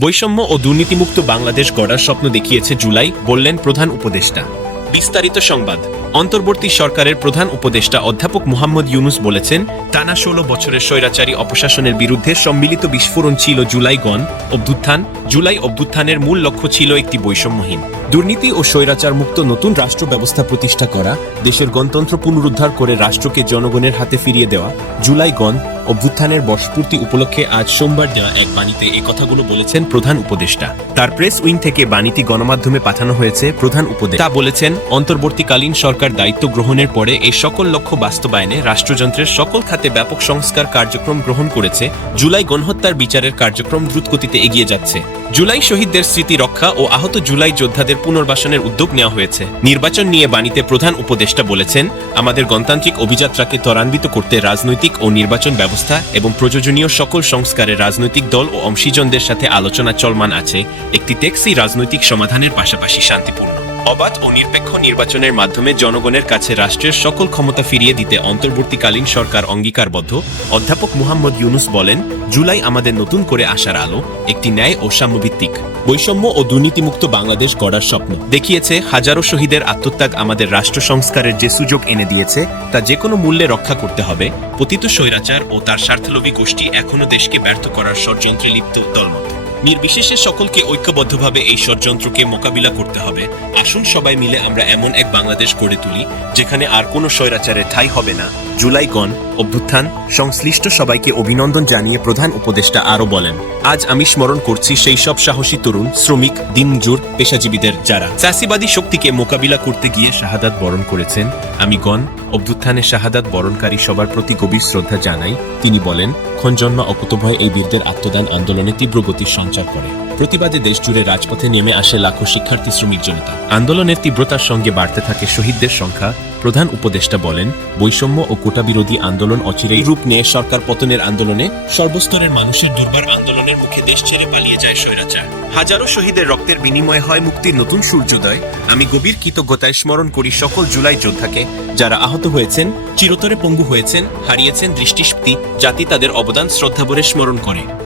বৈষম্য ও দুর্নীতিমুক্ত বাংলাদেশ গড়ার স্বপ্ন দেখিয়েছে জুলাই, বললেন প্রধান উপদেষ্টা। বিস্তারিত সংবাদ। অন্তর্বর্তী সরকারের প্রধান উপদেষ্টা অধ্যাপক মোহাম্মদ ইউনুস বলেছেন, টানা ষোলো বছরের স্বৈরাচারী অপশাসনের বিরুদ্ধে সম্মিলিত বিস্ফোরণ ছিল জুলাই গণ অভ্যুত্থান। জুলাই অভ্যুত্থানের মূল লক্ষ্য ছিল একটি বৈষম্যহীন। দুর্নীতি ও স্বৈরাচার মুক্ত নতুন রাষ্ট্র ব্যবস্থা প্রতিষ্ঠা করা, দেশের গণতন্ত্র পুনরুদ্ধার করে রাষ্ট্রকে জনগণের হাতে ফিরিয়ে দেওয়া, জুলাই গণ অভ্যুত্থানের বর্ষপূর্তি উপলক্ষে আজ সোমবার দেওয়া এক বাণীতে এই কথাগুলো বলেছেন প্রধান উপদেষ্টা। তার প্রেস উইং থেকে বাণীটি গণমাধ্যমে পাঠানো হয়েছে প্রধান উপদেষ্টা। বলেছেন, অন্তর্বর্তীকালীন সরকার দায়িত্ব গ্রহণের পরে এই সকল লক্ষ্য বাস্তবায়নে রাষ্ট্রযন্ত্রের সকল খাতে ব্যাপক সংস্কার কার্যক্রম গ্রহণ করেছে। জুলাই গণহত্যার বিচারের কার্যক্রম দ্রুতগতিতে এগিয়ে যাচ্ছে। জুলাই শহীদদের স্মৃতি রক্ষা ও আহত জুলাই যোদ্ধাদের পুনর্বাসনের উদ্যোগ নেওয়া হয়েছে। নির্বাচন নিয়ে বাণীতে প্রধান উপদেষ্টা বলেছেন, আমাদের গণতান্ত্রিক অভিযাত্রাকে ত্বরান্বিত করতে রাজনৈতিক ও নির্বাচন ব্যবস্থা এবং প্রয়োজনীয় সকল সংস্কারে রাজনৈতিক দল ও অংশীজনদের সাথে আলোচনা চলমান আছে। একটি টেক্সি রাজনৈতিক সমাধানের পাশাপাশি শান্তিপূর্ণ। অবাধ ও নিরপেক্ষ নির্বাচনের মাধ্যমে জনগণের কাছে রাষ্ট্রের সকল ক্ষমতা ফিরিয়ে দিতে অন্তর্বর্তীকালীন সরকার অঙ্গীকারবদ্ধ, অধ্যাপক মুহাম্মদ ইউনুস বলেন, জুলাই আমাদের নতুন করে আসার আলো, একটি ন্যায় ও সাম্যভিত্তিক। বৈষম্য ও দুর্নীতিমুক্ত বাংলাদেশ গড়ার স্বপ্ন। দেখিয়েছে, হাজারো শহীদের আত্মত্যাগ আমাদের রাষ্ট্র সংস্কারের যে সুযোগ এনে দিয়েছে, তা যে কোনো মূল্যে রক্ষা করতে হবে। পতিত স্বৈরাচার ও তার স্বার্থলোভী গোষ্ঠী এখনও দেশকে ব্যর্থ করার ষড়যন্ত্রে লিপ্ত দলমত। নির্বিশেষে সকলকে ঐক্যবদ্ধভাবে এই ষড়যন্ত্রকে মোকাবিলা করতে হবে। আসুন সবাই মিলে আমরা এমন এক বাংলাদেশ গড়ে তুলি, যেখানে আর কোনো স্বৈরাচারের ঠাই হবে না। জুলাই গণ অভ্যুত্থান, সংশ্লিষ্ট সবাইকে অভিনন্দন জানিয়ে প্রধান উপদেষ্টা আরও বলেন, আজ আমি স্মরণ করছি সেই সব সাহসী তরুণ, শ্রমিক, দিনজুর, পেশাজীবীদের যারা চাষিবাদী শক্তিকে মোকাবিলা করতে গিয়ে শাহাদাত বরণ করেছেন। আমি গণ অভ্যুত্থানে শাহাদাত বরণকারী সবার প্রতি গভীর শ্রদ্ধা জানাই। তিনি বলেন, ক্ষণজন্মা অকুতভয় এই বীরদের আত্মদান আন্দোলনে তীব্র গতির সঞ্চার করে। প্রতিবাদে দেশজুড়ে রাজপথে নেমে আসে লাখো শিক্ষার্থী শ্রমিক জনতা। আন্দোলনের তীব্রতার সঙ্গে বাড়তে থাকে শহীদদের সংখ্যা, প্রধান উপদেষ্টা বলেন, বৈষম্য ও কোটা বিরোধী আন্দোলন অচিরেই রূপ নিয়ে সরকার পতনের আন্দোলনে সর্বস্তরের মানুষের দুর্বার আন্দোলনের মুখে দেশ ছেড়ে পালিয়ে যায় স্বৈরাচার। হাজারো শহীদের রক্তের বিনিময়ে হয় মুক্তির নতুন সূর্যোদয়। আমি গভীর কৃতজ্ঞতায় স্মরণ করি সকল জুলাই যোদ্ধাকে, যারা আহত হয়েছেন, চিরতরে পঙ্গু হয়েছেন, হারিয়েছেন দৃষ্টিশক্তি, জাতি তাদের অবদান শ্রদ্ধাভরে স্মরণ করে।